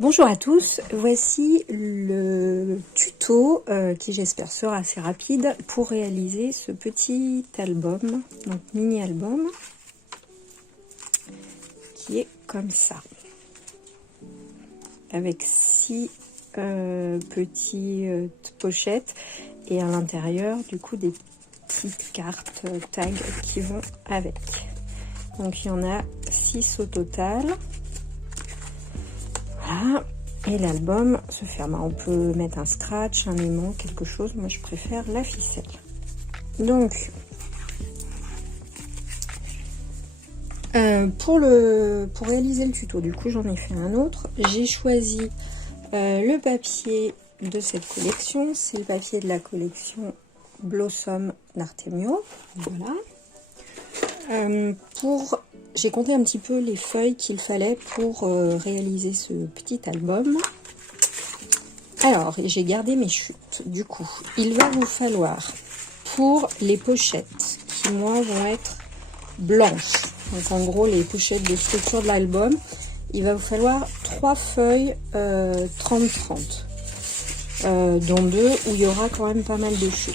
Bonjour à tous, voici le tuto qui j'espère sera assez rapide pour réaliser ce petit album, donc mini album, qui est comme ça, avec 6 petites pochettes et à l'intérieur du coup des petites cartes tags qui vont avec. Donc il y en a 6 au total. Voilà. Et l'album se ferme. On peut mettre un scratch, un aimant, quelque chose. Moi, je préfère la ficelle. Donc, pour réaliser le tuto, du coup, j'en ai fait un autre. J'ai choisi le papier de cette collection. C'est le papier de la collection Blossom d'Artemio. Voilà. J'ai compté un petit peu les feuilles qu'il fallait pour réaliser ce petit album. Alors, j'ai gardé mes chutes. Du coup, il va vous falloir, pour les pochettes, qui moi vont être blanches, donc en gros les pochettes de structure de l'album, il va vous falloir 3 feuilles 30-30, dont 2 où il y aura quand même pas mal de chutes.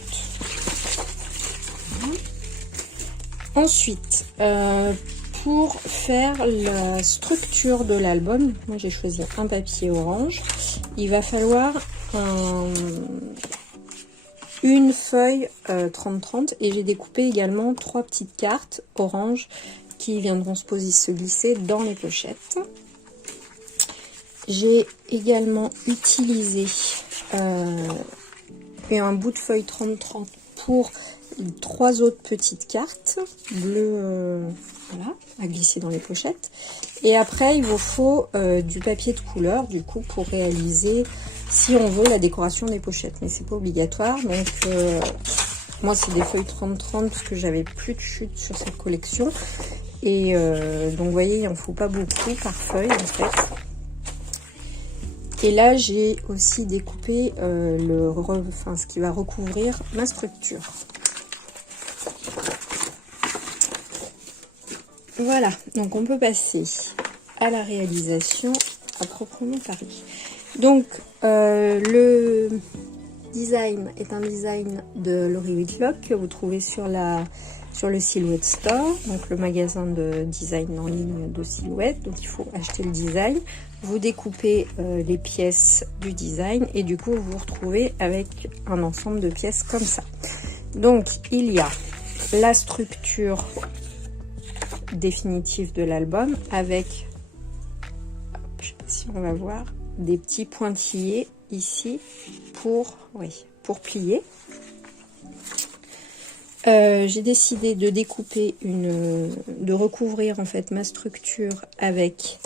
Ensuite, pour faire la structure de l'album, moi j'ai choisi un papier orange. Il va falloir une feuille 30-30 et j'ai découpé également 3 petites cartes orange qui viendront se glisser dans les pochettes. J'ai également utilisé un bout de feuille 30-30 pour 3 autres petites cartes bleues, voilà, à glisser dans les pochettes. Et après, il vous faut du papier de couleur, du coup, pour réaliser, si on veut, la décoration des pochettes. Mais c'est pas obligatoire. Donc, moi, c'est des feuilles 30-30 parce que j'avais plus de chutes sur cette collection. Et donc, vous voyez, il en faut pas beaucoup par feuille, en fait. Et là, j'ai aussi découpé ce qui va recouvrir ma structure. Voilà, donc on peut passer à la réalisation à proprement parler. Donc, le design est un design de Laurie Whitlock que vous trouvez sur le Silhouette Store, donc le magasin de design en ligne de silhouette. Donc, il faut acheter le design. Vous découpez les pièces du design et du coup, vous vous retrouvez avec un ensemble de pièces comme ça. Donc, il y a la structure définitive de l'album avec, je sais pas si on va voir, des petits pointillés ici pour plier. J'ai décidé de découper de recouvrir en fait ma structure avec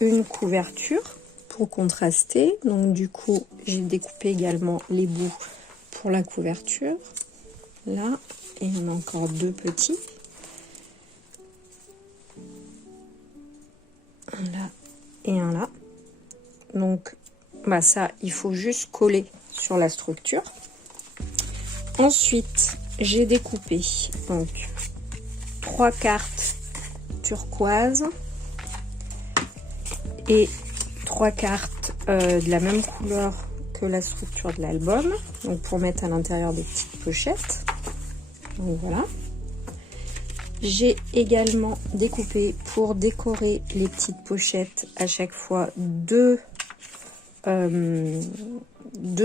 une couverture pour contraster. Donc du coup, j'ai découpé également les bouts pour la couverture. Là, et on a encore 2 petits. Un là et un là. Donc ça, il faut juste coller sur la structure. Ensuite, j'ai découpé donc 3 cartes turquoise et 3 cartes de la même couleur que la structure de l'album, donc pour mettre à l'intérieur des petites pochettes. Donc voilà. J'ai également découpé pour décorer les petites pochettes à chaque fois 2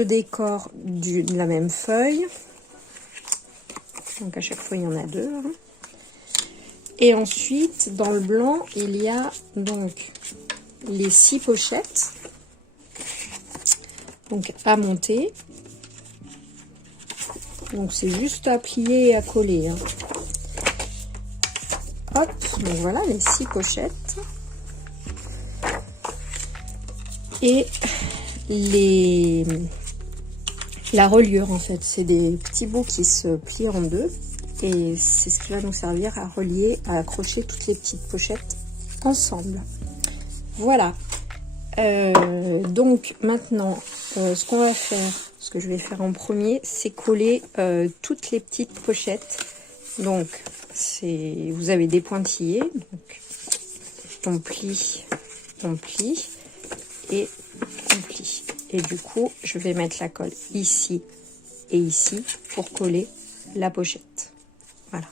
décors de la même feuille. Donc à chaque fois il y en a 2. Hein. Et ensuite dans le blanc il y a donc les 6 pochettes donc à monter. Donc c'est juste à plier et à coller. Hein. Hop, donc voilà les 6 pochettes. Et la reliure en fait, c'est des petits bouts qui se plient en 2. Et c'est ce qui va nous servir à relier, à accrocher toutes les petites pochettes ensemble. Voilà. Donc maintenant, ce qu'on va faire, ce que je vais faire en premier, c'est coller toutes les petites pochettes. Donc, vous avez des pointillés, donc on plie, et on plie. Et du coup, je vais mettre la colle ici et ici pour coller la pochette. Voilà.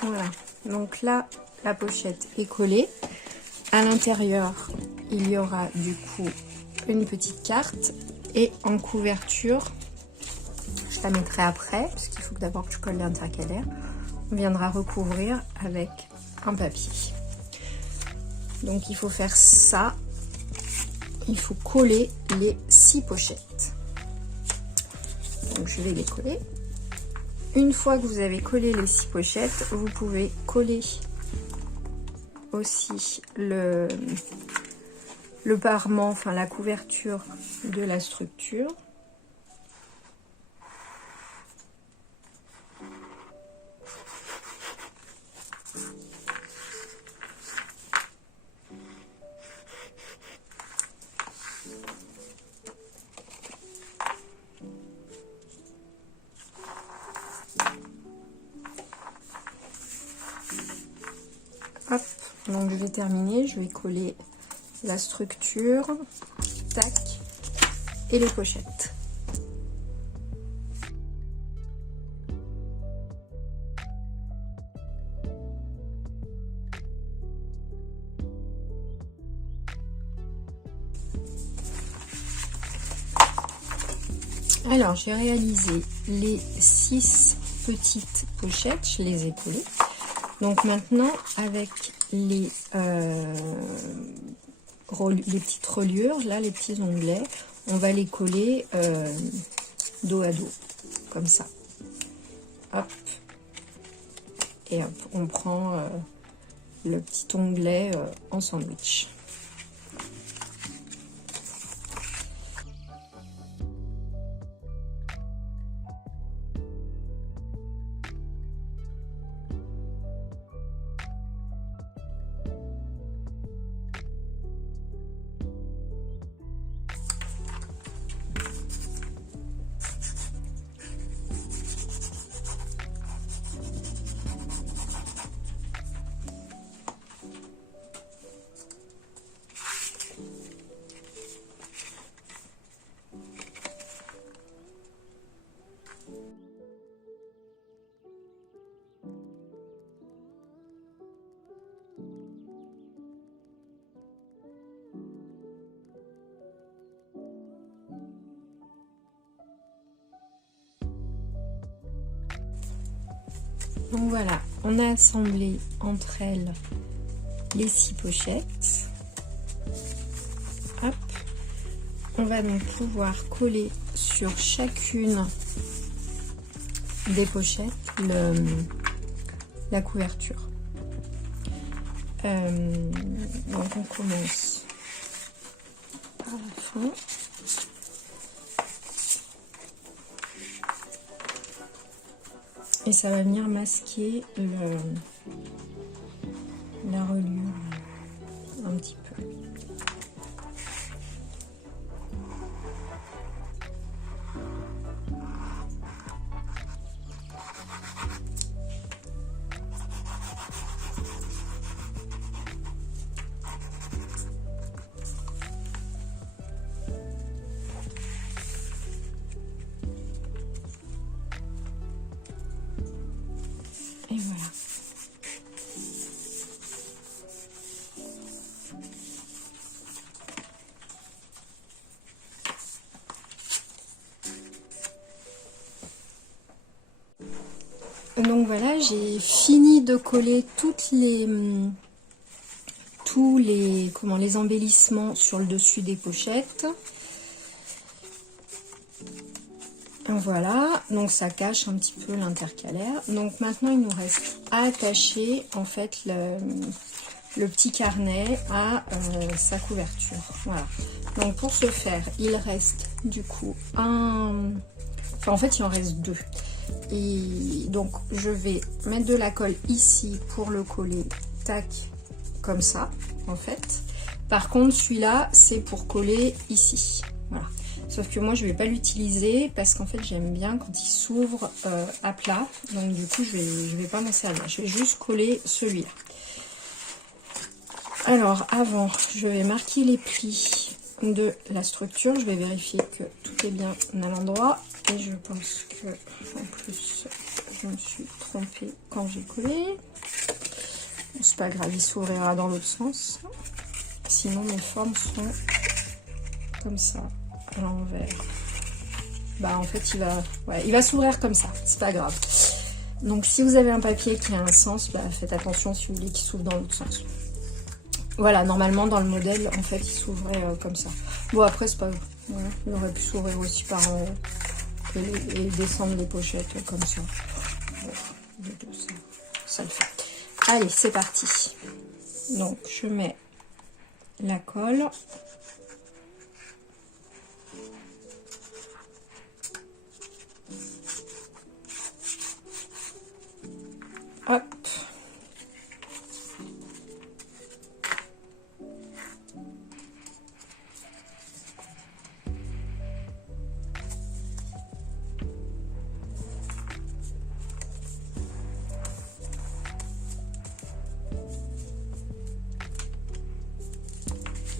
Voilà, donc là, la pochette est collée. À l'intérieur, il y aura du coup une petite carte. Et en couverture, je la mettrai après, parce qu'il faut que d'abord que je colle l'intercalaire. On viendra recouvrir avec un papier. Donc il faut faire ça. Il faut coller les 6 pochettes. Donc je vais les coller. Une fois que vous avez collé les 6 pochettes, vous pouvez coller aussi le parement, enfin la couverture de la structure. Hop, donc je vais terminer, je vais coller la structure, tac, et les pochettes. Alors, j'ai réalisé les 6 petites pochettes, je les ai collées. Donc maintenant, avec les petites reliures, là, les petits onglets, on va les coller dos à dos, comme ça. Hop. Et hop, on prend le petit onglet en sandwich. Donc voilà, on a assemblé entre elles les 6 pochettes. Hop. On va donc pouvoir coller sur chacune des pochettes la couverture. Donc on commence par la fin. Et ça va venir masquer la reliure un petit peu. Et voilà. Donc voilà, j'ai fini de coller tous les embellissements sur le dessus des pochettes. Voilà, donc ça cache un petit peu l'intercalaire. Donc maintenant il nous reste à attacher en fait le petit carnet à sa couverture. Voilà. Donc pour ce faire, il reste du coup un... Enfin en fait il en reste deux. Et donc je vais mettre de la colle ici pour le coller, tac, comme ça en fait. Par contre celui-là c'est pour coller ici, voilà. Sauf que moi je vais pas l'utiliser parce qu'en fait j'aime bien quand il s'ouvre à plat. Donc du coup je vais pas m'en servir, je vais juste coller celui-là. Alors avant je vais marquer les plis de la structure, je vais vérifier que tout est bien à l'endroit. Et je pense que, en plus, je me suis trompée quand j'ai collé. Bon, c'est pas grave, il s'ouvrira dans l'autre sens. Sinon, mes formes sont comme ça, à l'envers. Bah, en fait, il va s'ouvrir comme ça, c'est pas grave. Donc, si vous avez un papier qui a un sens, bah, faites attention si vous voulez qu'il s'ouvre dans l'autre sens. Voilà, normalement, dans le modèle, en fait, il s'ouvrait comme ça. Bon, après, c'est pas grave. Ouais, il aurait pu s'ouvrir aussi par en haut. Et descendre les pochettes comme ça. Bon, ça le fait. Allez, c'est parti. Donc, je mets la colle. Hop.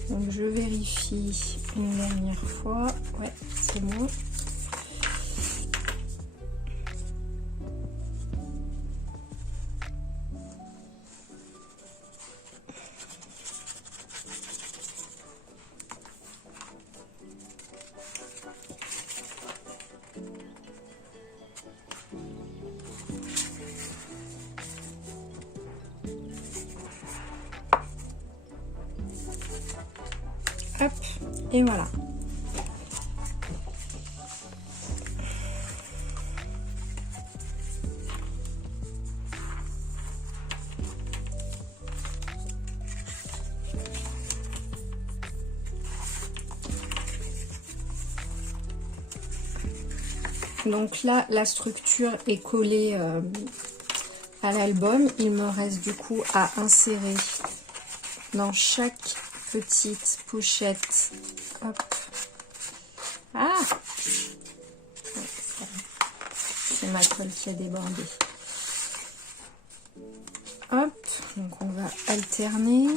Donc je vérifie une dernière fois. Ouais, c'est bon. Hop, et voilà. Donc là, la structure est collée à l'album. Il me reste du coup à insérer dans chaque petite pochette. Hop. Ah! C'est ma colle qui a débordé. Hop. Donc on va alterner.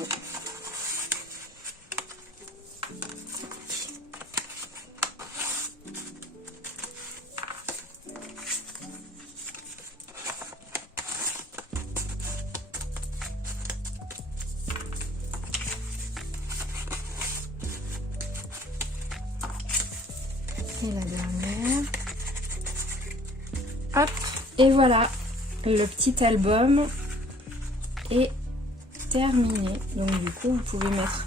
Et la dernière. Hop, et voilà, le petit album est terminé. Donc du coup, vous pouvez mettre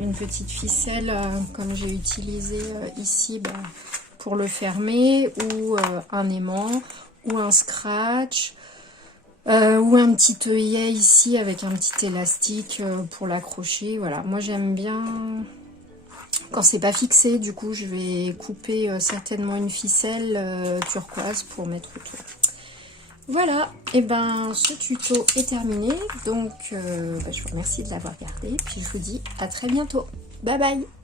une petite ficelle comme j'ai utilisé ici pour le fermer, ou un aimant, ou un scratch, ou un petit œillet ici avec un petit élastique pour l'accrocher. Voilà, moi j'aime bien... Quand c'est pas fixé, du coup, je vais couper certainement une ficelle turquoise pour mettre autour. Voilà, et ben ce tuto est terminé. Donc, je vous remercie de l'avoir regardé. Puis je vous dis à très bientôt. Bye bye!